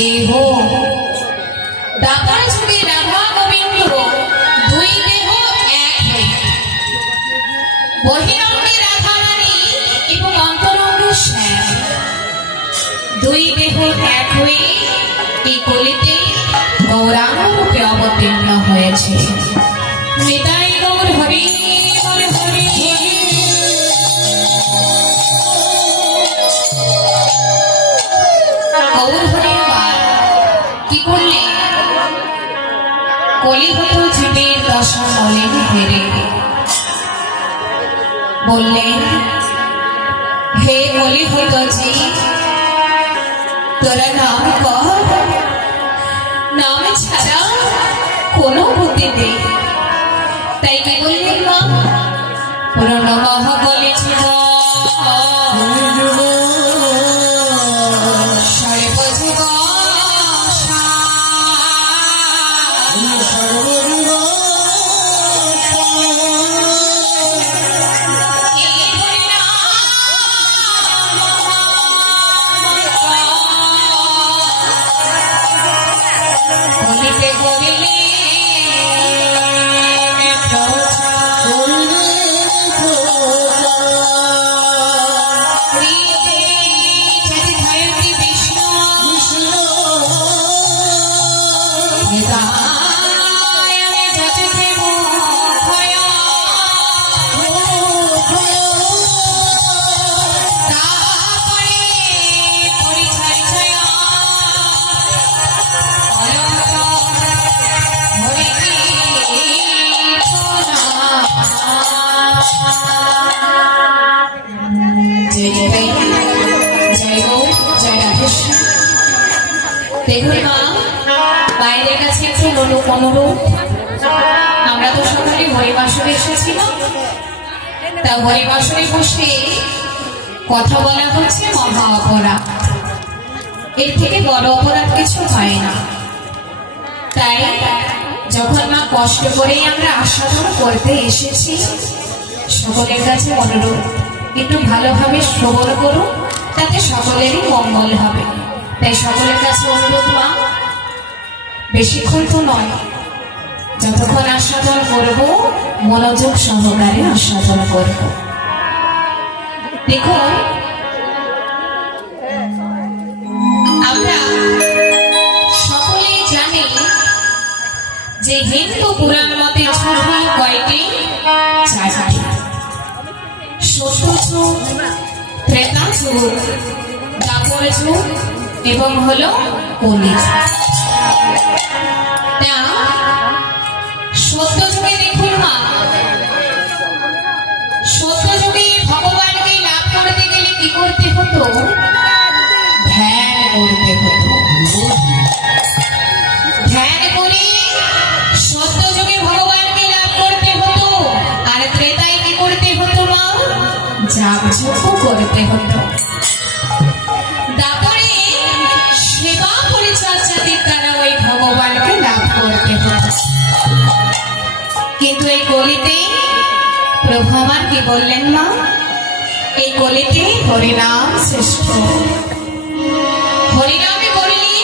দেহ দাতার যুগে রাধা গোবিন্দ দুই দেহ এক হয়ে বহিরঙ্গে রাধা রানী এবং অন্তরঙ্গে শ্যাম দুই দেহ এক হয়ে এই কলিতে গৌরাঙ্গ রূপে অবতীর্ণ হয়েছে। নিতাই গৌর হরি হরি হরি। গৌর হরি কি করলে কলিহত জীবের দশা বলেন হেরে বললেন, হে কলিহত জীব তোরা নাম কর, নাম ছাড়া কোনো গতি নেই। তাই কি বললেন মা, প্রণমঃ বলেছিল দেখুন মা, বাইরের কাছে একটু অনুরোধ, আমরা তো সকালে হরিবাসরে এসেছিলাম, তা হরিবাসরে বসে কথা বলা হচ্ছে মহা অপরাধ, এর থেকে বড় অপরাধ কিছু হয় না। তাই যখন মা কষ্ট করেই আমরা আস্বাদন করতে এসেছি, সকলের কাছে অনুরোধ একটু ভালোভাবে শ্রবণ করুন, তাতে সকলেরই মঙ্গল হবে। তাই সকলের কাছে অনুরোধ মা, বেশিক্ষণ তো নয়, যতক্ষণ আস্বাদন করব মনোযোগ সহকারে আস্বাদন করব। দেখুন, আমরা সকলেই জানি যে হিন্দু পুরাণ মতে যুগ কয়টি? চারটি। সত্যযুগ, ত্রেতা যুগ, দ্বাপর যুগ এবং হলো কলিযুগ। সত্যযুগে দেখুন মা, সত্যযুগে ভগবানকে লাভ করতে গেলে কি করতে হতো? ধ্যান করতে হতো। ধ্যান করে সত্যযুগে ভগবানকে লাভ করতে হতো। আর ত্রেতায় কি করতে হতো মা? যাগযজ্ঞ করতে হতো। সেবা পরিচর্যাদের দ্বারা ওই ভগবানকে লাভ করতে হতো। কিন্তু এই কলিতে প্রভু আমার কি বললেন মা? এই কলিতে হরিনাম শ্রেষ্ঠ, হরিনামে বললি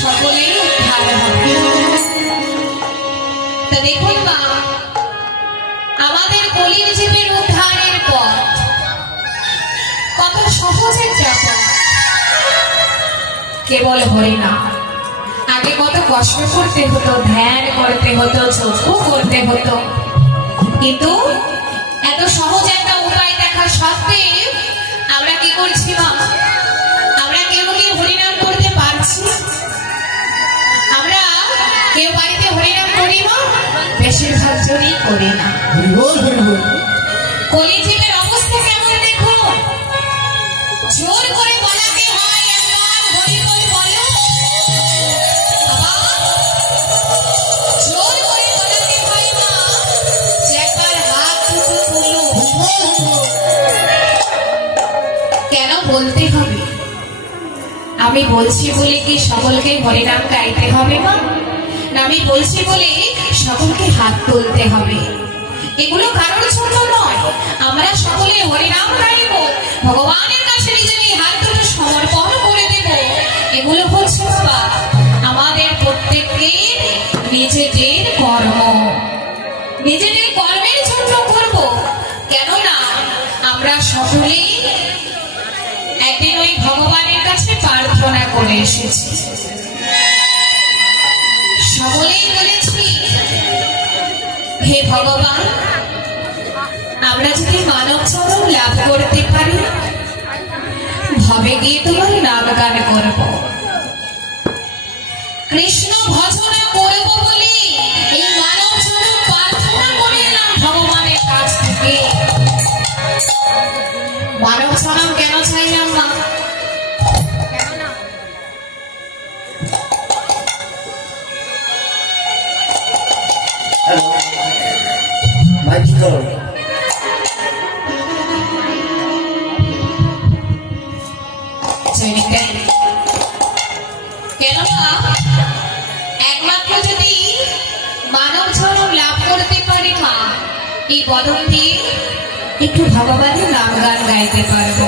সকলেই উদ্ধার হবে। তা দেখুন মা, আমাদের কলির জীবের উদ্ধারের পথ কত সহজে যাবে, কেবল হরিনাম। আগে কত কষ্ট করতে হতো, ধ্যান করতে হতো, যজ্ঞ করতে হতো, কিন্তু এত সহজ একটা উপায় দেখা সত্ত্বেও আমরা কি করছি মা? আমরা কেউ কি হরিনাম করতে পারছি? আমরা কেউ বাড়িতে হরিনাম করি না, বেশিরভাগ জনই করি না। কলিযুগের অবস্থা কেমন দেখো, জোর করে বলাতে হয় একবার হরি বল বলো, আবার জোর করে বলাতে হয় মা যে একবার হাত দুটো তুলো। কেন বলতে হবে? আমি বলছি বলে কি সকলকে হরিনাম গাইতে হবে মা? না, আমি বলছি বলে সকলকে হাত তুলতে হবে? এগুলো কারোর জন্য নয়, আমরা সকলে হরিনাম গাইব, ভগবানের কাছে নিজের হাত দুটো সমর্পণ করে দেব। এগুলো হচ্ছে বাবা সকলেই ভগবানের কাছে প্রার্থনা করে এসেছি। সকলেই বলেছি, হে ভগবান, আমরা যদি মানব চরণ লাভ করতে পারি, ভবে গিয়ে তোমার নাম গান করব, কৃষ্ণ ভজনা করব বলে এই মানব চরণ প্রার্থনা করে এলাম ভগবানের কাছ থেকে। মানব চরণ কেন চাইলাম মা? কেননা একমাত্র যদি মানব চরণ লাভ করতে পারি মা, এই বদন দিয়ে একটু ভগবানের নাম গান গাইতে পারবো,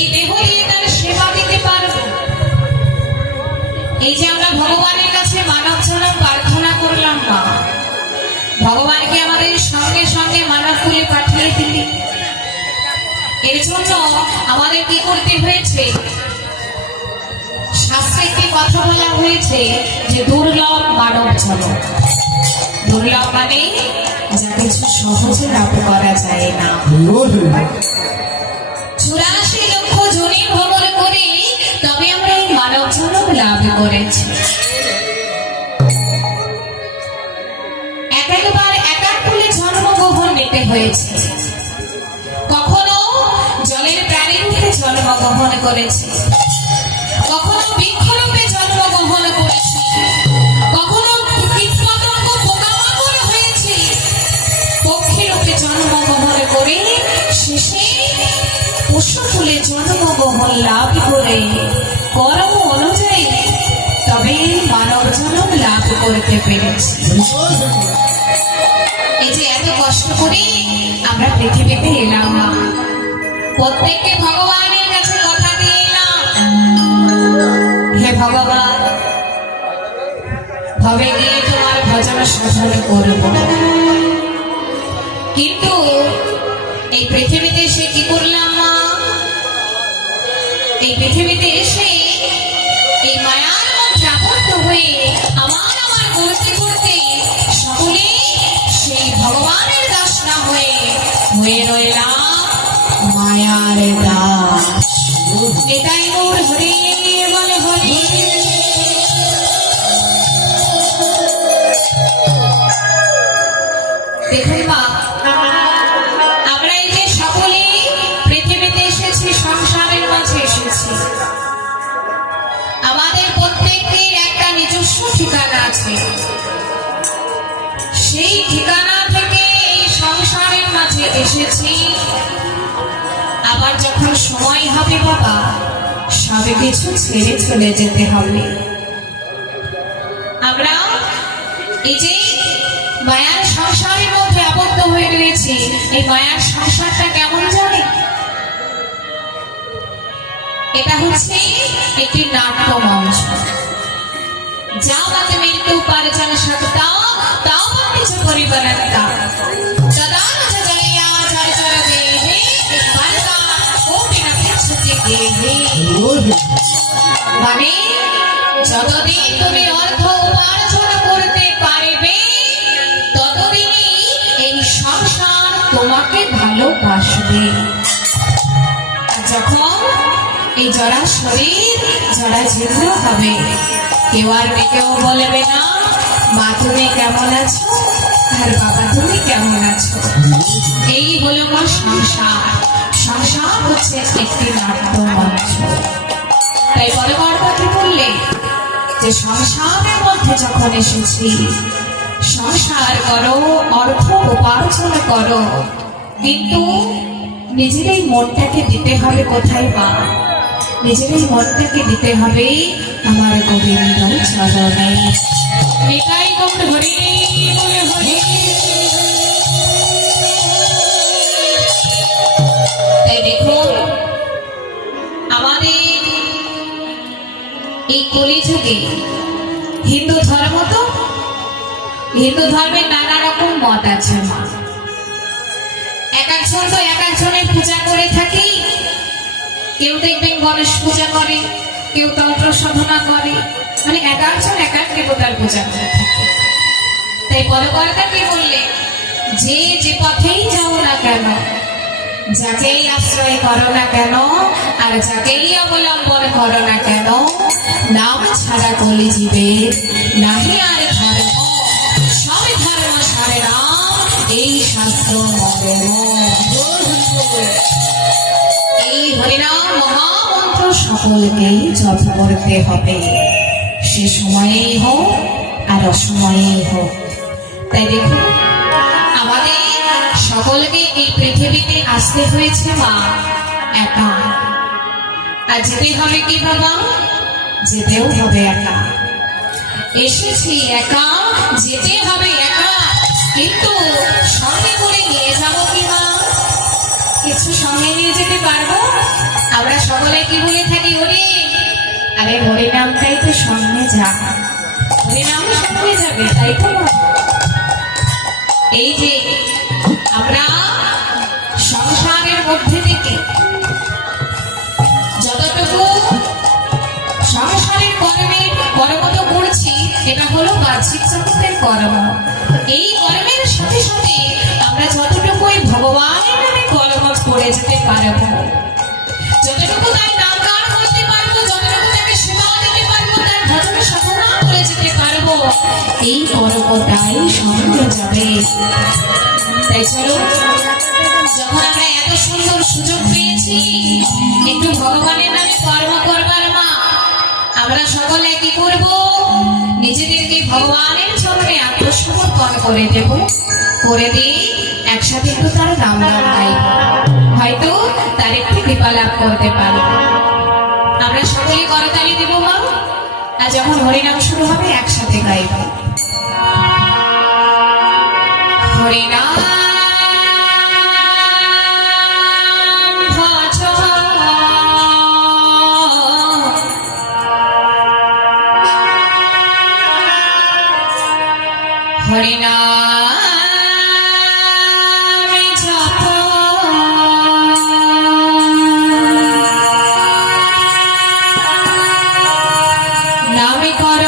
এই দেহ দিয়ে তার সেবা দিতে পারবো। এই যে আমরা ভগবানের কাছে মানব চরণ প্রার্থনা করলাম মা, ভগবানকে আমাদের সঙ্গে সঙ্গে মানব কুলে পাঠিয়ে দিলি। এর জন্য আমাদের কি করতে হয়েছে? শাস্ত্রে একটি কথা বলা হয়েছে যে দুর্লভ মানব চরণ। দুর্লভ মানে যা কিছু সহজে লাভ করা যায় না। 84 লক্ষ জনে ভ্রমণ করে তবে আমরা এই মানব চরণ লাভ করেছি। একবার একার কুলে জন্মগ্রহণ নিতে হয়েছে, কখনো জলের প্রাণী রূপে জন্মগ্রহণ করেছে, কখনো বৃক্ষরূপে জন্মগ্রহণ করেছি, কখনো কীটপতঙ্গ পোকামাকড় হয়েছে, পক্ষীরূপে জন্মগ্রহণ করে শেষে পশুকুলে জন্মগ্রহণ লাভ করে কর্ম অনুযায়ী তবে মানব জন্ম লাভ করতে পেরেছি। এই যে এত কষ্ট করে আমরা পৃথিবীতে এলাম মা, প্রত্যেককে ভগবানের কাছে কথা দিয়ে এলাম, হে ভগবান, ভবে গিয়ে তোমার ভজন সাধন করব। কিন্তু এই পৃথিবীতে এসে কি করলাম মা? এই পৃথিবীতে এসে এই মায়ার মধ্যে আবদ্ধ হয়ে আমার করতে করতে সকলে সেই ভগবানের দাস না হয়ে রইলাম মায়ার দাস। এটাই মোর হরি বলে হরি। দেখুন মা, আমরা এই যে সকলে পৃথিবীতে এসেছি, সংসারের মাঝে এসেছি, আমাদের প্রত্যেকের একটা নিজস্ব ঠিকানা আছে। সেই ঠিকানা থেকে এই সংসারের মাঝে এসেছি। আবার যখন সময় হবে বাবা, সবে কিছু ছেড়ে চলে যেতে হবে। আমরা এই যে মায়ার সংসারের মধ্যে আবদ্ধ হয়ে রয়েছি, এই মায়ার সংসারটা কেমন জানে? এটা হচ্ছে একটি নাট্য মঞ্চ। যা মত মৃত্যু উপার্জন সত্তা তাও কিছু পরিবর্তা সদা জলয়া চর দেহে বালকা কোটি না ছুটি দেহে। মানে যতদিন তুমি অর্থ উপার্জন করতে পারবে, ততদিনই এই সংসার তোমাকে ভালোবাসবে। আর যখন এই জড়া শরীর জড়া জীর্ণ হবে, কেউ আর কেউ বলবে না মা তুমি কেমন আছো, আর বাবা তুমি কেমন আছো। এই হলো আমার সংসার। সংসার হচ্ছে একটি নাট্য মঞ্চ। তাই বড় কি বললে যে সংসারের মধ্যে যখন এসেছি, সংসার করো, অর্থ উপার্জন করো, কিন্তু নিজের এই মনটাকে দিতে হবে কোথায় মা? নিজের এই মনটাকে দিতে হবে আমার গোবিন্দ চরণে। এটাই গৌর হরি বলে হরি। তাই দেখুন, আমাদের এই কলিযুগে হিন্দু ধর্ম, তো হিন্দু ধর্মের নানা রকম মত আছে মা। এক একজন তো এক একজনের পূজা করে থাকি, কেউ দেখবেন গণেশ পূজা করে, কেউ তন্ত্র সাধনা করে, মানে এক একজন এক এক দেবতার পূজা করে থাকে। তাই পদকর্তা কি বললেন, যে যে পথেই যাও না কেন, যাকেই আশ্রয় করো না কেন, আর যাকেই অবলম্বন করো না কেন, নাম ছাড়া কলি জীবে নাহি আর ধর্ম, সব ধর্ম সারে নাম, এই শাস্ত্র মর্ম। এই হরিনাম মহামন্ত্র সকলকেই জপ করতে হবে, সে সময়েই হোক আর অসময়েই হোক। তাই দেখুন, আমাদের সকলকে এই পৃথিবীতে আসতে হয়েছে মা একা, আর যেতে হবে কি বাবা, যেতেও হবে একা। এসেছি একা, যেতে হবে একা, কিন্তু সঙ্গে করে নিয়ে যাবো কি মা, কিছু সঙ্গে নিয়ে যেতে পারবো? আমরা সকলে কি বলে থাকি, হরি, আরে হরিনামটাই তো সঙ্গে যা, হরিনাম সঙ্গে যাবে, তাই তো মা? এই যে আমরা সংসারের মধ্যে থেকে যতটুকু সংসারের কর্ম তো করছি, এটা হলো বাহ্যিক জগতের কর্ম। এই কর্মের সাথে সাথে আমরা যতটুকু ভগবানের নামে কর্ম করে যেতে পারবো, যতটুকু তার নাম গান করতে পারবো, যতটুকু তাকে সেবা দিতে পারবো, তার ভজন সাধনা করে যেতে পারবো, এই কর্মটাই সঙ্গে যাবে। তাই চলো, যখন আমরা এত সুন্দর সুযোগ পেয়েছি একটু ভগবানের নামে কর্ম করবার মা, আমরা সকলে কি করব, নিজেদেরকে ভগবানের চরণে আত্মসমর্পণ করে দেব, করে দিয়ে একসাথে একটু তার নাম গান গাইব, হয়তো তার একটু কৃপা লাভ করতে পারব। আমরা সকলে করতালি দেব মা, আর যখন হরিনাম শুরু হবে একসাথে গাইব, হরিনাম হরিনামে জপ, নামে কর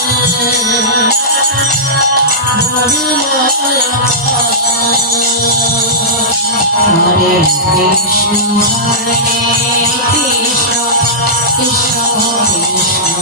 Om হরে কৃষ্ণ হরে কৃষ্ণ কৃষ্ণ কৃষ্ণ